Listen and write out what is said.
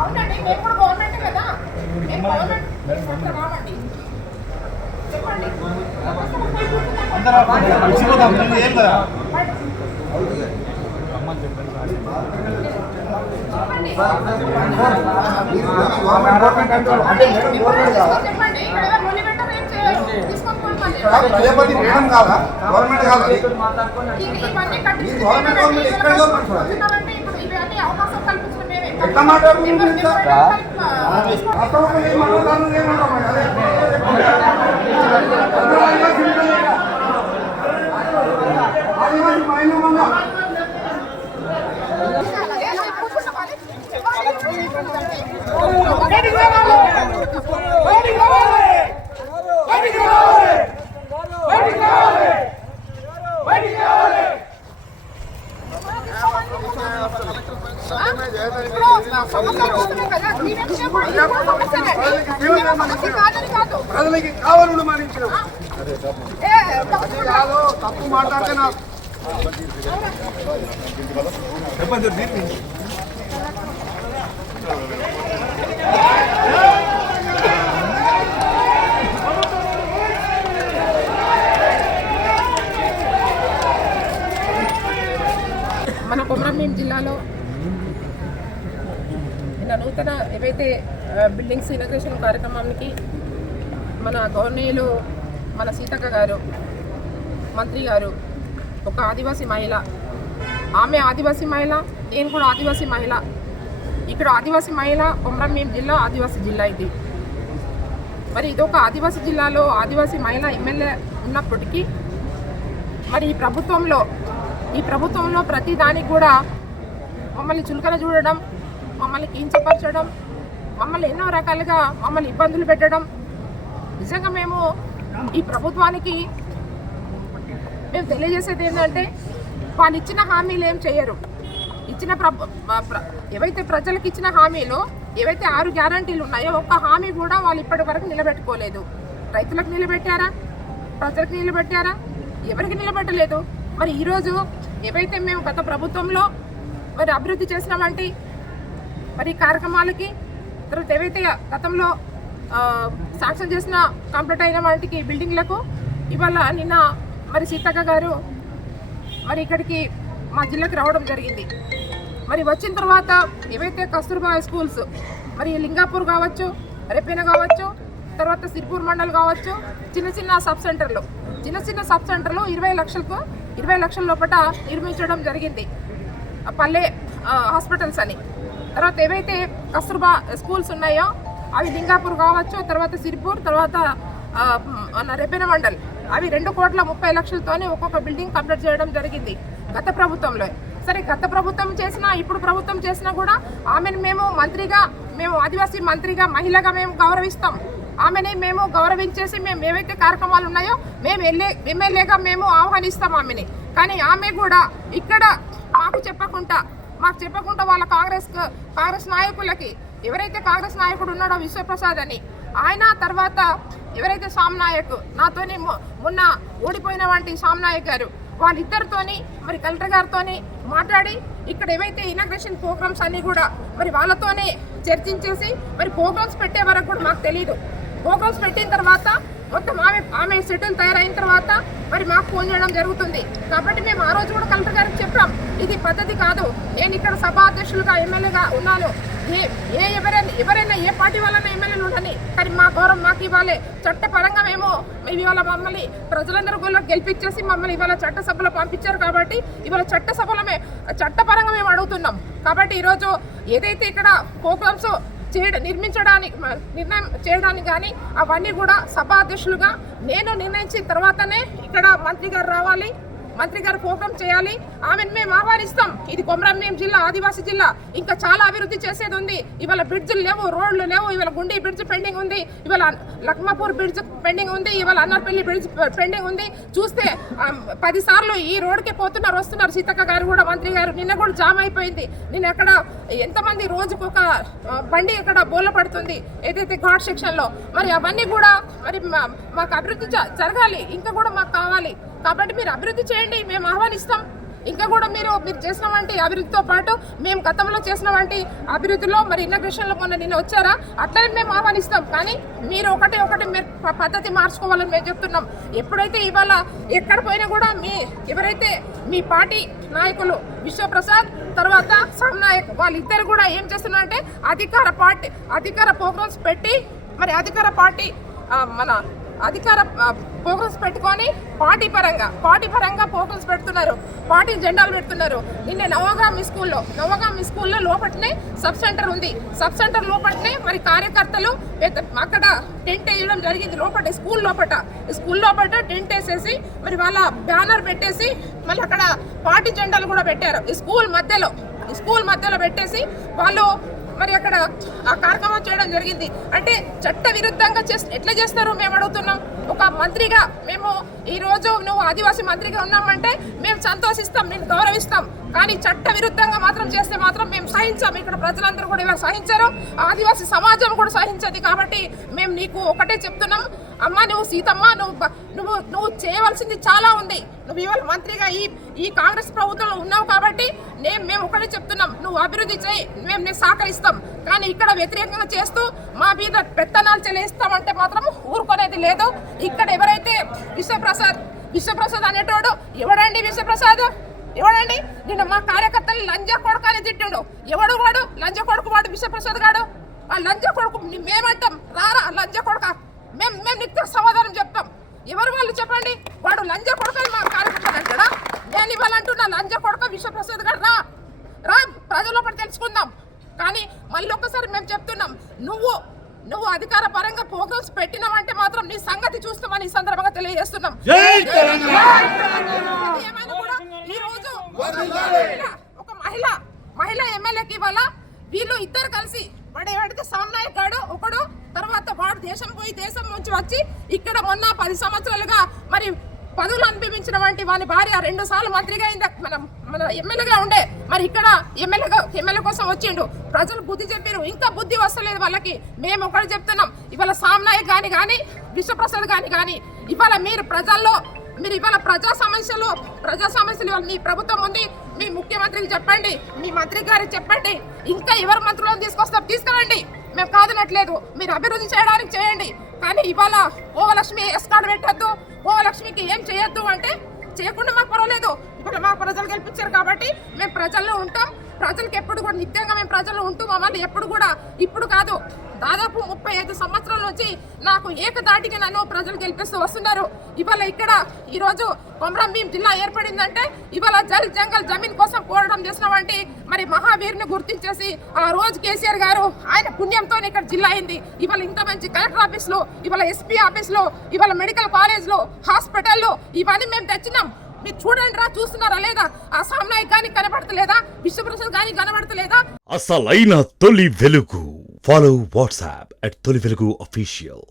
అవునండి, మేము కూడా గవర్నమెంట్ కదా, మేము గవర్నమెంట్ రావండి. చెప్పండి ప్రజాపతి మేడం కాదా, గవర్నమెంట్ కాదా? అవకాశం కల్పించిన మేమే ఎట్లా మాట్లాడుతున్నారు? ప్రజలకి కావాలని మానించిన తప్పు మాట్లాడితే నాకు చెప్పండి. మన కొమరంభీం జిల్లాలో నూతన ఏవైతే బిల్డింగ్స్ ఇనాగ్రేషన్ కార్యక్రమానికి మన గవర్నర్లు మన సీతక్క గారు మంత్రి గారు ఒక ఆదివాసీ మహిళ, ఆమె ఆదివాసీ మహిళ, నేను కూడా ఆదివాసీ మహిళ. ఇక్కడ ఆదివాసీ మహిళ, కొమరంభీం జిల్లా ఆదివాసీ జిల్లా ఇది. మరి ఇదొక ఆదివాసీ జిల్లాలో ఆదివాసీ మహిళ ఎమ్మెల్యే ఉన్నప్పటికీ మరి ఈ ప్రభుత్వంలో ప్రతి దానికి కూడా మమ్మల్ని చులకన చూడడం, మమ్మల్ని కించపరచడం, మమ్మల్ని ఎన్నో రకాలుగా మమ్మల్ని ఇబ్బందులు పెట్టడం. నిజంగా మేము ఈ ప్రభుత్వానికి మేము తెలియజేసేది ఏంటంటే వాళ్ళు ఇచ్చిన హామీలు ఏం చేయరు. ఏవైతే ప్రజలకు ఇచ్చిన హామీలు, ఏవైతే 6 గ్యారంటీలు ఉన్నాయో ఒక్క హామీ కూడా వాళ్ళు ఇప్పటి వరకు నిలబెట్టుకోలేదు. రైతులకు నిలబెట్టారా? ప్రజలకు నిలబెట్టారా? ఎవరికి నిలబెట్టలేదు. మరి ఈరోజు ఏవైతే మేము గత ప్రభుత్వంలో మరి అభివృద్ధి చేసినామంటే మరి కార్యక్రమాలకి, తర్వాత ఏవైతే గతంలో శాంక్షన్ చేసిన కంప్లీట్ అయిన వాటికి బిల్డింగ్లకు ఇవాళ నిన్న మరి సీతక్క గారు మరి ఇక్కడికి మా జిల్లాకి రావడం జరిగింది. మరి వచ్చిన తర్వాత ఏవైతే కస్తూర్బా స్కూల్స్ మరి లింగాపూర్ కావచ్చు, రెప్పెన కావచ్చు, తర్వాత సిర్పూర్ మండల్ కావచ్చు, చిన్న సబ్ సెంటర్లు 20 లక్షల లోపల నిర్మించడం జరిగింది. పల్లె హాస్పిటల్స్ అని. తర్వాత ఏవైతే కస్తూర్బా స్కూల్స్ ఉన్నాయో అవి లింగాపూర్ కావచ్చు, తర్వాత సిర్పూర్, తర్వాత రెప్పెన మండల్, అవి 2,30,00,000తోనే ఒక్కొక్క బిల్డింగ్ కంప్లీట్ చేయడం జరిగింది గత ప్రభుత్వంలో. సరే, గత ప్రభుత్వం చేసినా ఇప్పుడు ప్రభుత్వం చేసినా కూడా ఆమెను మేము ఆదివాసీ మంత్రిగా మహిళగా మేము గౌరవిస్తాం. ఆమెని మేము గౌరవించేసి మేము ఏవైతే కార్యక్రమాలు ఉన్నాయో మేము ఎమ్మెల్యేగా మేము ఆహ్వానిస్తాం ఆమెని. కానీ ఆమె కూడా ఇక్కడ మాకు చెప్పకుండా వాళ్ళ కాంగ్రెస్ నాయకులకి, ఎవరైతే కాంగ్రెస్ నాయకుడు ఉన్నాడో విశ్వప్రసాద్ అని, ఆయన తర్వాత ఎవరైతే సామ్ నాయక్, నాతోని మొన్న ఓడిపోయిన వంటి సామ్ నాయక్ గారు, వాళ్ళిద్దరితోని మరి కలెక్టర్ గారితోని మాట్లాడి ఇక్కడ ఏవైతే ఇనాగ్రేషన్ ప్రోగ్రామ్స్ అన్నీ కూడా మరి వాళ్ళతోనే చర్చించేసి మరి ప్రోగ్రామ్స్ పెట్టే వరకు కూడా మాకు తెలియదు. ప్రోగ్రామ్స్ పెట్టిన తర్వాత మొత్తం ఆమె షెడ్యూల్ తయారైన తర్వాత మరి మాకు ఫోన్ చేయడం జరుగుతుంది. కాబట్టి మేము ఆ రోజు కూడా కలెక్టర్ గారికి చెప్పాం, ఇది పద్ధతి కాదు. నేను ఇక్కడ సభా అధ్యక్షులుగా ఎమ్మెల్యేగా ఉన్నాను. ఎవరైనా ఏ పార్టీ వాళ్ళైనా ఎమ్మెల్యేలు ఉండని, కానీ మా గౌరవం మాకు ఇవ్వాలి. చట్టపరంగా మేము ఇవాళ మమ్మల్ని ప్రజలందరూ కూడా గెలిపించేసి మమ్మల్ని ఇవాళ చట్టసభలో పంపించారు. కాబట్టి ఇవాళ చట్టపరంగా మేము అడుగుతున్నాం. కాబట్టి ఈరోజు ఏదైతే ఇక్కడ ప్రోగ్రామ్స్ నిర్ణయం చేయడానికి కానీ అవన్నీ కూడా సభా అధ్యక్షులుగా నేను నిర్ణయించిన తర్వాతనే ఇక్కడ మంత్రి గారు రావాలి. మంత్రి గారు ప్రోగ్రామ్ చేయాలి. ఆమెను మేము ఆహ్వానిస్తాం. ఇది కొమరంభీం జిల్లా ఆదివాసీ జిల్లా, ఇంకా చాలా అభివృద్ధి చేసేది ఉంది. ఇవాళ బ్రిడ్జ్లు లేవు, రోడ్లు లేవు. ఇవాళ గుండి బ్రిడ్జ్ పెండింగ్ ఉంది, ఇవాళ లక్మాపూర్ బ్రిడ్జ్ పెండింగ్ ఉంది, ఇవాళ అన్నర్పల్లి బ్రిడ్జ్ పెండింగ్ ఉంది. చూస్తే 10 సార్లు ఈ రోడ్కే వస్తున్నారు. సీతక్క గారు కూడా, మంత్రి గారు నిన్న కూడా జామ్ అయిపోయింది. నిన్న ఎక్కడ ఎంతమంది రోజుకు ఒక బండి ఎక్కడ బోల పడుతుంది ఏదైతే ఘాట్ సెక్షన్ లో. మరి అవన్నీ కూడా మరి మాకు అభివృద్ధి జరగాలి, ఇంకా కూడా మాకు కావాలి. కాబట్టి మీరు అభివృద్ధి చేయండి, మేము ఆహ్వానిస్తాం. ఇంకా కూడా మీరు చేసిన వంటి అభివృద్ధితో పాటు మేము గతంలో చేసిన వంటి అభివృద్ధిలో మరి ఇన్నగ్రేషన్లో నిన్న వచ్చారా, అట్లనే మేము ఆహ్వానిస్తాం. కానీ మీరు ఒకటి మీరు పద్ధతి మార్చుకోవాలని మేము చెప్తున్నాం. ఎప్పుడైతే ఇవాళ ఎక్కడ పోయినా కూడా ఎవరైతే మీ పార్టీ నాయకులు విశ్వప్రసాద్ తర్వాత సామ్నాయక్ వాళ్ళిద్దరు కూడా ఏం చేస్తున్నారంటే అధికార ప్రోగ్రామ్స్ పెట్టి మరి అధికార ప్రోగ్రామ్స్ పెట్టుకొని పార్టీ పరంగా ప్రోగ్రామ్స్ పెడుతున్నారు, పార్టీ జెండాలు పెడుతున్నారు. నిన్న నవగామి స్కూల్లో లోపలనే సబ్ సెంటర్ ఉంది. సబ్ సెంటర్ లోపలనే మరి కార్యకర్తలు అక్కడ టెంట్ వేయడం జరిగింది. స్కూల్ లోపల టెంట్ వేసేసి మరి వాళ్ళ బ్యానర్ పెట్టేసి మళ్ళీ అక్కడ పార్టీ జెండాలు కూడా పెట్టారు. ఈ స్కూల్ మధ్యలో పెట్టేసి వాళ్ళు మరి అక్కడ ఆ కార్యక్రమం చేయడం జరిగింది. అంటే చట్ట విరుద్ధంగా ఎట్లా చేస్తారు మేము అడుగుతున్నాం. ఒక మంత్రిగా మేము ఈరోజు నువ్వు ఆదివాసీ మంత్రిగా ఉన్నామంటే మేము సంతోషిస్తాం, నేను గౌరవిస్తాం. కానీ చట్ట విరుద్ధంగా మాత్రం చేస్తే మాత్రం మేము సహించాం. ఇక్కడ ప్రజలందరూ కూడా ఇలా సహించారు, ఆదివాసీ సమాజం కూడా సహించదు. కాబట్టి మేము నీకు ఒకటే చెప్తున్నాం, అమ్మ నువ్వు సీతమ్మ, నువ్వు చేయవలసింది చాలా ఉంది. నువ్వు ఇవాళ మంత్రిగా ఈ కాంగ్రెస్ ప్రభుత్వంలో ఉన్నావు కాబట్టి మేము ఒకటే చెప్తున్నాం, నువ్వు అభివృద్ధి చేయి, మేము సహకరిస్తాం. కానీ ఇక్కడ వ్యతిరేకంగా చేస్తూ మా మీద పెత్తనాలు చెల్లిస్తామంటే మాత్రం ఊరుకునేది లేదు. ఇక్కడ ఎవరైతే విశ్వప్రసాద్ అనేటోడు ఎవడండి? ఎవడండి? నిన్న మా కార్యకర్తలు లంజా కొడుకు అని తిట్టాడు. ఎవడు వాడు? లంజా కొడుకు వాడు విశ్వప్రసాద్ గాడు. ఆ లంజా కొడుకు మేమంటాం, రారా లంజా కొడుక, మేము నీకు సమాధానం చెప్తాం. ఎవరు వాళ్ళు చెప్పండి? వాడు లంజా కొడుకు అని మా కార్యకర్తలు అంటాడా? నేను ఇవ్వాలంటున్నా, లంజా కొడుక విశ్వప్రసాద్ గారు రా ప్రజల పడి తెలుసుకుందాం. కానీ మళ్ళీ ఒక్కసారి మేము చెప్తున్నాం, నువ్వు అధికార పరంగా ప్రోగ్రామ్స్ పెట్టినావంటే మాత్రం నీ సంగతి చూస్తామని ఈ సందర్భంగా తెలియజేస్తున్నాం. ఏమైనా కూడా ఈ రోజు ఒక మహిళ ఎమ్మెల్యేకి ఇవాళ వీళ్ళు ఇద్దరు కలిసి వాడితే సామ్నాయక్ గాడు ఒకడు, తర్వాత వాడు దేశం నుంచి వచ్చి ఇక్కడ మొన్న 10 సంవత్సరాలుగా మరి పదవులు అనుభవించిన వంటి వాని భార్య 2 సార్లు మంత్రిగా అయింది, మన ఎమ్మెల్యేగా ఉండే. మరి ఇక్కడ ఎమ్మెల్యే కోసం వచ్చిండు. ప్రజలు బుద్ధి చెప్పారు, ఇంకా బుద్ధి వస్తలేదు వాళ్ళకి. మేము ఒకటి చెప్తున్నాం, ఇవాళ సామ్నాయక్ కానీ విశ్వప్రసాద్ కానీ ఇవాళ మీరు ఇవాళ ప్రజా సమస్యలు మీ ప్రభుత్వం ఉంది, మీ ముఖ్యమంత్రికి చెప్పండి, మీ మంత్రి గారికి చెప్పండి, ఇంకా ఎవరు మంత్రులను తీసుకురండి. మేము కాదనట్లేదు, మీరు అభివృద్ధి చేయడానికి చేయండి. కానీ ఇవాళ ఓవలక్ష్మి ఎస్కార్డ్ పెట్టద్దు, ఓవలక్ష్మికి ఏం చేయొద్దు అంటే చేయకుండా మాకు పర్వాలేదు. ఇప్పుడు మా ప్రజలు గెలిపించారు కాబట్టి మేము ప్రజల్లో ఉంటాం. ప్రజలకు ఎప్పుడు కూడా నిత్యంగా మేము ప్రజల్లో ఉంటూ మమ్మల్ని ఎప్పుడు కూడా ఇప్పుడు కాదు దాదాపు 35 సంవత్సరాల నుంచి నాకు ఏకదాటికి నన్ను ప్రజలు గెలిపిస్తూ వస్తున్నారు. ఇవాళ ఇక్కడ ఈరోజు కొమరంభీం జిల్లా ఏర్పడిందంటే ఇవాళ జంగల్ జమీన్ కోసం పోరాటం చేసిన వంటి మరి మహావీరుని గుర్తించేసి ఆ రోజు కేసీఆర్ గారు ఆయన పుణ్యంతో ఇక్కడ జిల్లా అయింది. ఇవాళ ఇంత మంచి కలెక్టర్ ఆఫీస్లో, ఇవాళ ఎస్పీ ఆఫీస్లో, ఇవాళ మెడికల్ కాలేజ్లో, హాస్పిటల్లో ఇవన్నీ మేము తెచ్చినాం. మీరు చూడండి చూస్తున్నారా లేదా? ఆ సామ్నాయక్ గాని కనబడతలేదా? విశ్వప్రసాద్ గాని కనబడతలేదా? అసలైన తొలి వెలుగు. Follow WhatsApp @తొలి వెలుగు official.